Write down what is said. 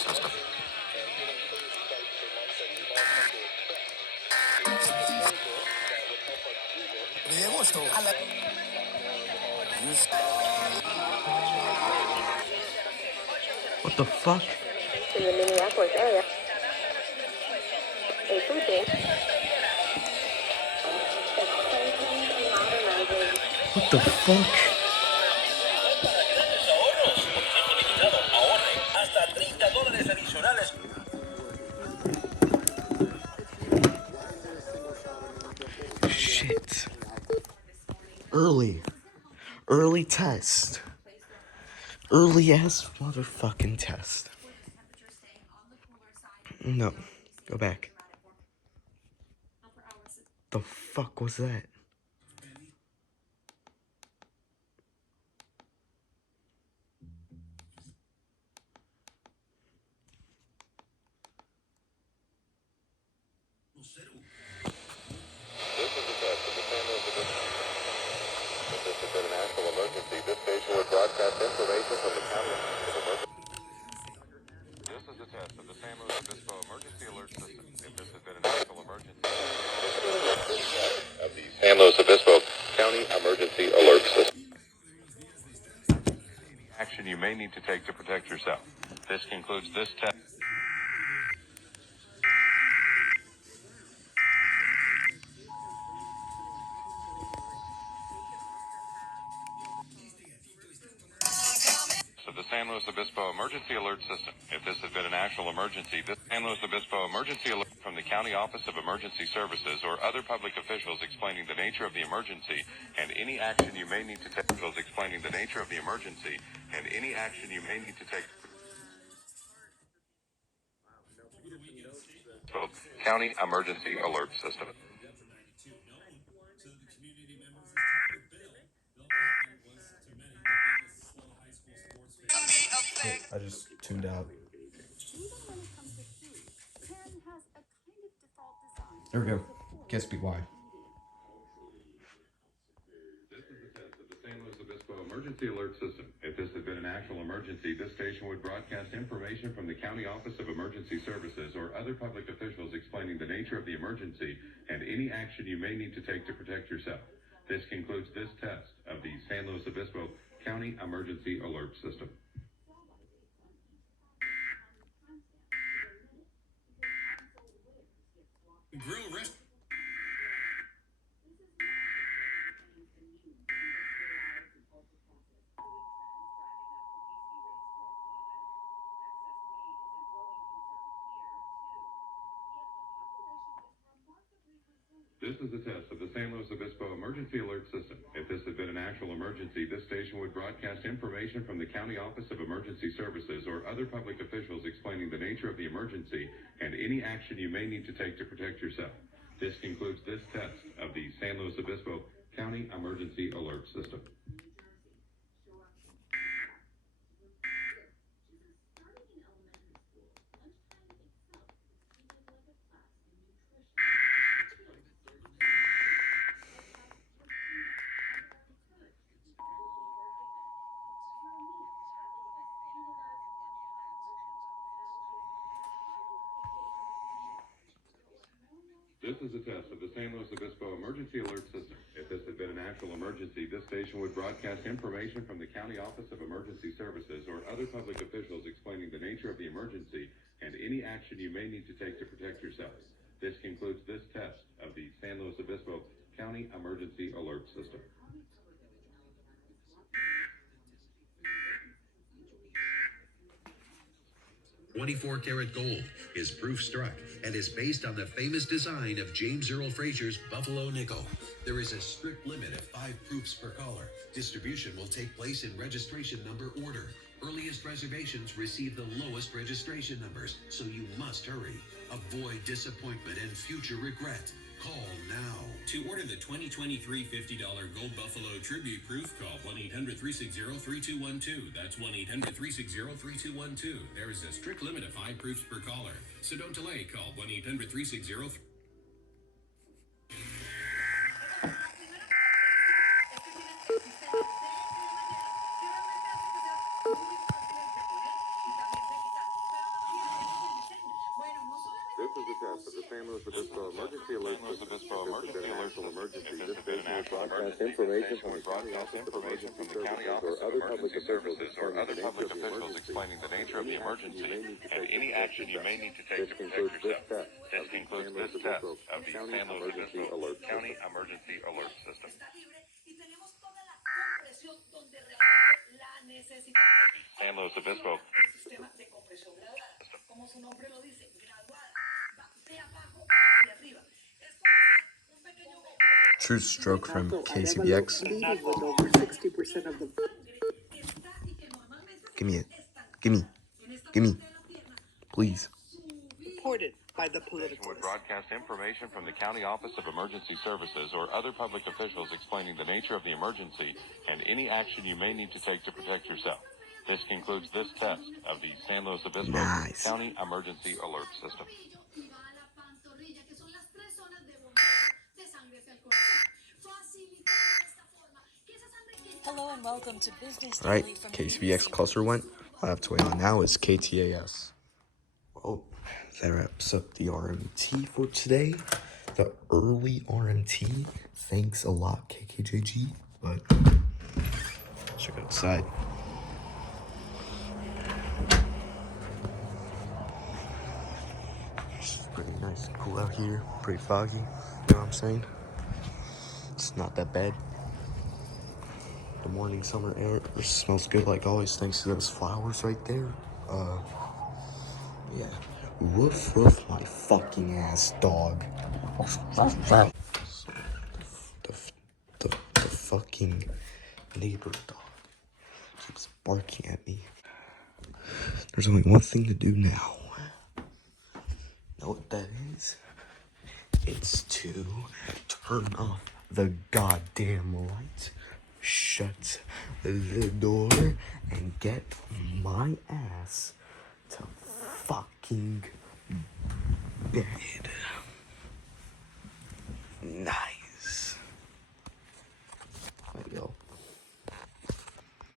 system. What the fuck? In the Minneapolis area, a food bank What the fuck? Shit. Early test. Early ass motherfucking test. No. Go back. The fuck was that? San Luis Obispo County Emergency Alert System. Action you may need to take to protect yourself. This concludes this test. So the San Luis Obispo Emergency Alert System. If this had been an actual emergency, this San Luis Obispo Emergency Alert from the County Office of Emergency Services or other public officials explaining the nature of the emergency and any action you may need to take. Explaining the nature of the emergency and any action you may need to take. County Emergency Alert System. I just tuned out. There we go. Can't speak why. This is the test of the San Luis Obispo Emergency Alert System. If this had been an actual emergency, this station would broadcast information from the County Office of Emergency Services or other public officials explaining the nature of the emergency and any action you may need to take to protect yourself. This concludes this test of the San Luis Obispo County Emergency Alert System. Grill rest. This is a test of the San Luis Obispo Emergency Alert System. If this had been an actual emergency, this station would broadcast information from the County Office of Emergency Services or other public officials explaining the nature of the emergency and any action you may need to take to protect yourself. This concludes this test of the San Luis Obispo County Emergency Alert System. This is a test of the San Luis Obispo Emergency Alert System. If this had been an actual emergency, this station would broadcast information from the County Office of Emergency Services or other public officials explaining the nature of the emergency and any action you may need to take to protect yourself. This concludes this test of the San Luis Obispo County Emergency Alert System. 24-karat gold is proof struck and is based on the famous design of James Earl Fraser's Buffalo nickel. There is a strict limit of 5 proofs per collar. Distribution will take place in registration number order. Earliest reservations receive the lowest registration numbers, so you must hurry. Avoid disappointment and future regret. Call now. To order the 2023 $50 Gold Buffalo Tribute Proof, call 1-800-360-3212. That's 1-800-360-3212. There is a strict limit of 5 proofs per caller. So don't delay. Call 1-800-360-3212. emergency alert system. If this has been an actual emergency, the station would broadcast information from the county office of emergency services or other public officials explaining the nature of the emergency and any action you may need to take to protect yourself. This concludes this test of the San Luis Obispo County Emergency Alert System. San Luis Obispo. True stroke from KCBX. With over 60% of the Give me it. Give me. Give me. Please. reported by the political. Would broadcast information from the County Office of Emergency Services or other public officials explaining the nature of the emergency and any action you may need to take to protect yourself. This concludes this test of the San Luis Obispo Nice. County Emergency Alert System. Hello and welcome to Business Alright, Daily from KCBX cluster went. All I have to wait on now is KTAS. Well, that wraps up the RMT for today. The early RMT. Thanks a lot, KKJG. But check outside. It's pretty nice and cool out here. Pretty foggy. You know what I'm saying? It's not that bad. The morning summer air smells good like always, thanks to those flowers right there. Yeah. Woof woof my fucking ass, dog. So, the fucking neighbor dog keeps barking at me. There's only one thing to do now. Know what that is? It's to turn off the goddamn light, shut the door, and get my ass to fucking bed. Nice.